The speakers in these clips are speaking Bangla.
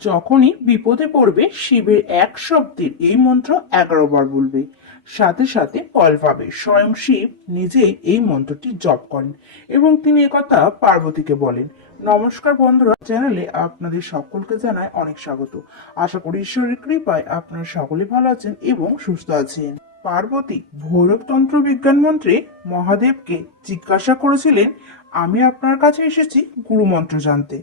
যখনই বিপদে পড়বে শিবের এক শব্দের এই মন্ত্র 11 বার বলবে, সাথে সাথে ফল পাবে। স্বয়ং শিব নিজেই এই মন্ত্রটি জপ করেন এবং তিনি একথা পার্বতীকে বলেন। নমস্কার বন্ধুরা, চ্যানেলে আপনাদের সকলকে জানায় অনেক স্বাগত। আশা করি ঈশ্বরের কৃপায় আপনারা সকলে ভালো আছেন এবং সুস্থ আছেন। পার্বতী ভৈরবতন্ত্র বিজ্ঞান মন্ত্রে মহাদেবকে জিজ্ঞাসা করেছিলেন, আমি আপনার কাছে এসেছি গুরুমন্ত্র জানতে,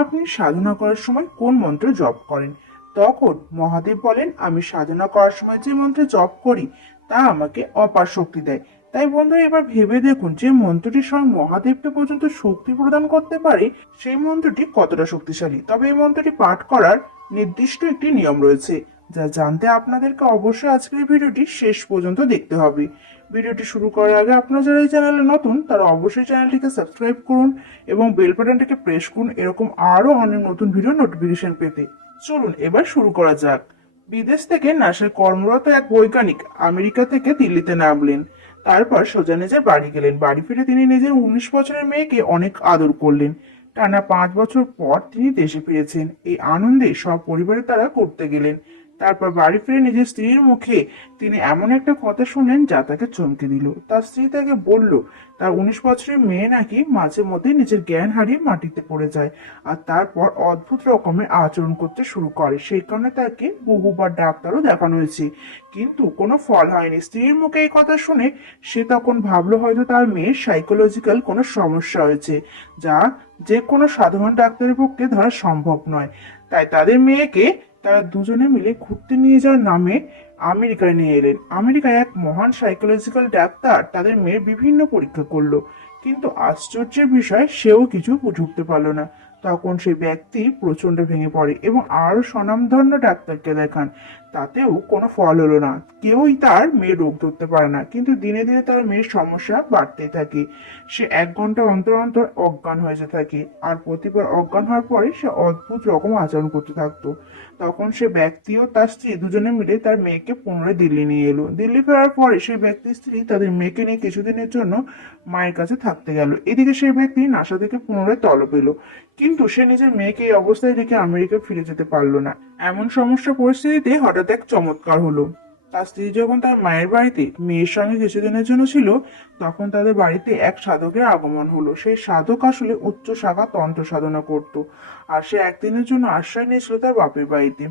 আপনি সাধনা করার সময় কোন মন্ত্র জপ করেন? তখন মহাদেব বলেন, আমি সাধনা করার সময় যে মন্ত্র জপ করি তা আমাকে অপার শক্তি দেয়। তাই বন্ধু, এবার ভেবে দেখুন যে মন্ত্রটি স্বয়ং মহাদেবকে পর্যন্ত শক্তি প্রদান করতে পারে, সেই মন্ত্রটি কতটা শক্তিশালী। তবে এই মন্ত্রটি পাঠ করার নির্দিষ্ট একটি নিয়ম রয়েছে, যা জানতে আপনাদেরকে অবশ্যই আজকের ভিডিওটি শেষ পর্যন্ত দেখতে হবে। ভিডিওটি শুরু করার আগে আপনারা যারা এই চ্যানেলে নতুন তারা অবশ্যই চ্যানেলটিকে সাবস্ক্রাইব করুন এবং বেল বাটনটিকে প্রেস করুন এরকম আরো অনেক নতুন ভিডিও নোটিফিকেশন পেতে। চলুন এবার শুরু করা যাক। বিদেশ থেকে নাসায় কর্মরত এক বৈজ্ঞানিক আমেরিকা থেকে দিল্লিতে নামলেন। তারপর সোজা নিজের বাড়ি গেলেন। বাড়ি ফিরে তিনি নিজের 19 বছরের মেয়েকে অনেক আদর করলেন। টানা 5 বছর পর তিনি দেশে ফিরেছেন। এই আনন্দে সব পরিবারে তারা করতে গেলেন। তারপর বাড়ি ফিরে নিজের স্ত্রীর মুখে তিনি এমন একটা কথা শুনলেন যা তাকে চমকে দিল। তার স্ত্রী তাকে বলল, তার 19 বছরের মেয়ে নাকি মাঝে মধ্যে নিজের জ্ঞান হারিয়ে মাটিতে পড়ে যায় আর তারপর অদ্ভুত রকমের আচরণ করতে শুরু করে। সেই কারণে তাকে বহুবার ডাক্তারও দেখানো হয়েছে, কিন্তু কোনো ফল হয়নি। স্ত্রীর মুখে এই কথা শুনে সে তখন ভাবলো হয়তো তার মেয়ের সাইকোলজিক্যাল কোনো সমস্যা হয়েছে, যা যে কোনো সাধারণ ডাক্তারের পক্ষে ধরা সম্ভব নয়। তাই তাদের মেয়েকে তারা দুজনে মিলে ঘুরতে নিয়ে যাওয়ার নামে আমেরিকায় নিয়ে এলেন। আমেরিকায় এক মহান সাইকোলজিক্যাল ডাক্তার তাদের মেয়ের বিভিন্ন পরীক্ষা করলো, কিন্তু আশ্চর্যের বিষয় সেও কিছু ঢুকতে পারলো না। তখন সেই ব্যক্তি প্রচন্ড ভেঙে পড়ে এবং আরো স্বনামধন্য ডাক্তারকে দেখান, তাতেও কোনো ফল হলো না। কেউই তার মেয়ের রোগ ধরতে পারে না, কিন্তু দিনে দিনে তার মেয়ের সমস্যা বাড়তে থাকে। সে 1 ঘন্টা অন্তর অন্তর অজ্ঞান হয়ে যেতে থাকে আর প্রতিবার অজ্ঞান হওয়ার পরে সে অদ্ভুত রকম আচরণ করতে থাকতো। তখন সে ব্যক্তি ও তার স্ত্রী দুজনে মিলে তার মেয়েকে পুনরায় দিল্লি নিয়ে এলো। দিল্লি ফেরার পরে সেই ব্যক্তির স্ত্রী তাদের মেয়েকে নিয়ে কিছুদিনের জন্য মায়ের কাছে থাকতে গেল। এদিকে সেই ব্যক্তি নাসা থেকে পুনরায় তলব এলো, কিন্তু সে নিজের মেয়েকে এই অবস্থায় রেখে আমেরিকা ফিরে যেতে পারলো না। এমন সমস্যা পরিস্থিতিতে হঠাৎ এক চমৎকার হলো। তার স্ত্রী যখন তার মায়ের বাড়িতে মেয়ের সঙ্গে কিছুদিনের জন্য ছিল, তখন তাদের বাড়িতে এক সাধকের আগমন হলো। সেই সাধক আসলে উচ্চ শাখা তন্ত্র সাধনা করত, আর সে একদিনের জন্য আশ্রয় নিয়েছিল তার বাপের বাড়িতে।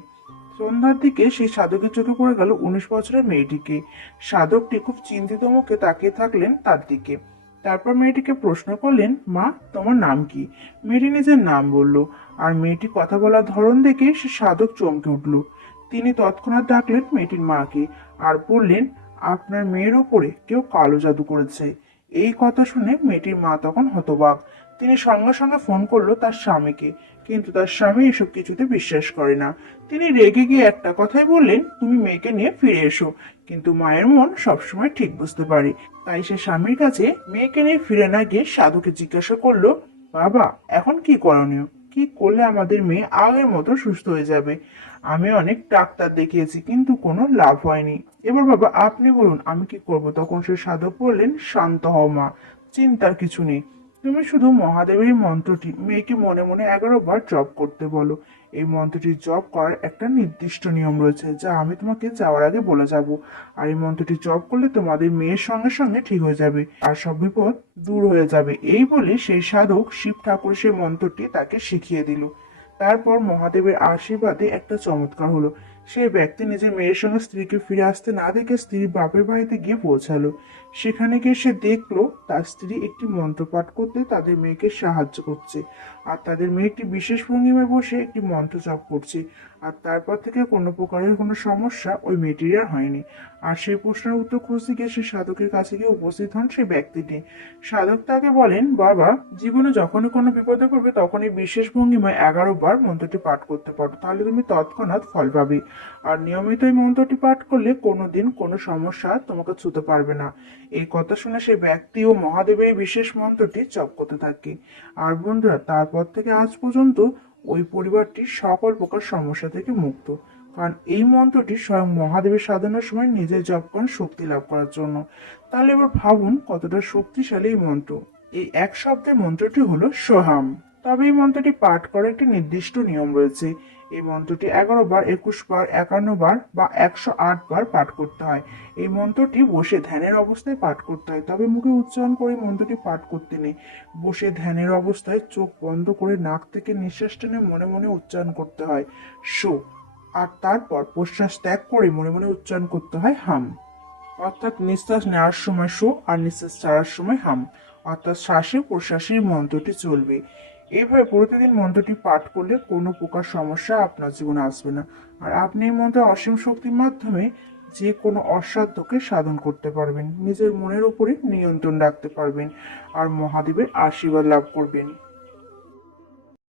সন্ধ্যার দিকে সেই সাধকের চোখে পড়ে গেল 19 বছরের মেয়েটিকে। সাধকটি খুব চিন্তিত মুখে তাকিয়ে থাকলেন তার দিকে। তারপর মেয়েটিকে প্রশ্ন করলেন, মা, তোমার নাম কি? মেয়েটি নিজের নাম বলল, আর মেয়েটি কথা বলার ধরন দেখে সে সাধক চমকে উঠল। তিনি তৎক্ষণাৎ ডাকলেন মেয়েটির মাকে আর বললেন, আপনার মেয়ের ওপরে কেউ কালো জাদু করেছে। এই কথা শুনে মেয়েটির মা তখন হতবাক। তিনি সঙ্গে সঙ্গে ফোন করলো তার স্বামীকে, কিন্তু তার স্বামী এসব কিছুতে বিশ্বাস করে না। তিনি রেগে গিয়ে একটা কথাই বললেন, তুমি মেয়েকে নিয়ে ফিরে এসো। কিন্তু মায়ের মন সবসময় ঠিক বুঝতে পারে, তাই সে স্বামীর কাছে মেয়েকে নিয়ে ফিরে না গিয়ে সাধুকে জিজ্ঞাসা করলো, বাবা, এখন কি করণীয়? কি করলে আমাদের মেয়ে আগের মতো সুস্থ হয়ে যাবে? আমি অনেক ডাক্তার দেখিয়েছি, কিন্তু কোনো লাভ হয়নি। এবার বাবা আপনি বলুন আমি কি করব? তখন সে সাধক বললেন, শান্ত হও মা, চিন্তার কিছু নেই। তুমি শুধু মহাদেবের এই মন্ত্রটি মেয়েকে মনে মনে 11 বার জপ করতে বলো। এই মন্ত্রটি জপ করার একটা নির্দিষ্ট নিয়ম রয়েছে, যা আমি তোমাকে যাওয়ার আগে বলে যাব। আর এই মন্ত্রটি জপ করলে তোমাদের মেয়ের সঙ্গে সঙ্গে ঠিক হয়ে যাবে আর সব বিপদ দূর হয়ে যাবে। এই বলে সেই সাধক শিব ঠাকুর সেই মন্ত্রটি তাকে শিখিয়ে দিল। তারপর মহাদেবের আশীর্বাদে একটা চমৎকার হলো। সেই ব্যক্তি নিজের মেয়ের সঙ্গে স্ত্রীকে ফিরে আসতে না দেখে স্ত্রীর বাপের বাড়িতে গিয়ে পৌঁছালো। সেখানে গিয়ে সে দেখলো তার স্ত্রী একটি মন্ত্র পাঠ করতে তাদের মেয়েকে সাহায্য করছে, আর তাদের মেয়ে একটি বিশেষ ভঙ্গিমায় বসে একটি মন্ত্র জপ করছে। আর তারপর থেকে কোনো প্রকারের কোনো সমস্যা ওই মেয়েটির আর হয়নি। আর সেই প্রশ্নের উত্তর খুঁজতে গিয়ে সে সাধকের কাছে গিয়ে উপস্থিত হন সেই ব্যক্তিটি। সাধক তাকে বলেন, বাবা, জীবনে যখনই কোনো বিপদে পড়বে তখনই বিশেষ ভঙ্গিমায় 11 বার মন্ত্রটি পাঠ করতে পারো, তাহলে তুমি তৎক্ষণাৎ ফল পাবে। আর নিয়মিত এই মন্ত্রটি পাঠ করলে কোনোদিন কোনো সমস্যা তোমাকে ছুতে পারবে না। এই কথা শুনে সেই ব্যক্তি ও মহাদেবের এই বিশেষ মন্ত্রটি জপ করতে থাকে। আর বন্ধুরা, তারপর থেকে আজ পর্যন্ত ওই পরিবারটি সকল প্রকার সমস্যা থেকে মুক্ত, কারণ এই মন্ত্রটি স্বয়ং মহাদেবের সাধনার সময় নিজে জপ করেন শক্তি লাভ করার জন্য। তাহলে এবার ভাবুন কতটা শক্তিশালী এই মন্ত্র। এই এক শব্দের মন্ত্রটি হলো সোহাম। তবে এই মন্ত্রটি পাঠ করার একটি নির্দিষ্ট নিয়ম রয়েছে। এই মন্ত্রটি 11 বার, 21 বার, 51 বার বা 108 বার পাঠ করতে হয়। এই মন্ত্রটি বসে ধ্যানের অবস্থায় পাঠ করতে হয়, তবে মুখে উচ্চারণ করে এই মন্ত্রটি পাঠ করতে নেই। বসে ধ্যানের অবস্থায় চোখ বন্ধ করে নাক থেকে নিঃশ্বাস টেনে মনে মনে উচ্চারণ করতে হয় শো, আর তারপর প্রশ্বাস ত্যাগ করে মনে মনে উচ্চারণ করতে হয় হাম। অর্থাৎ নিঃশ্বাস নেওয়ার সময় শো আর নিঃশ্বাস ছাড়ার সময় হাম। অর্থাৎ শ্বাসে প্রশ্বাসের মন্ত্রটি চলবে। এইভাবে প্রতিদিন মন্ত্রটি পাঠ করলে কোনো প্রকার সমস্যা আপনার জীবনে আসবে না। আর আপনি এই মন্ত্রের অসীম শক্তির মাধ্যমে যে কোনো অসাধ্যকে সাধন করতে পারবেন, নিজের মনের উপরে নিয়ন্ত্রণ রাখতে পারবেন আর মহাদেবের আশীর্বাদ লাভ করবেন।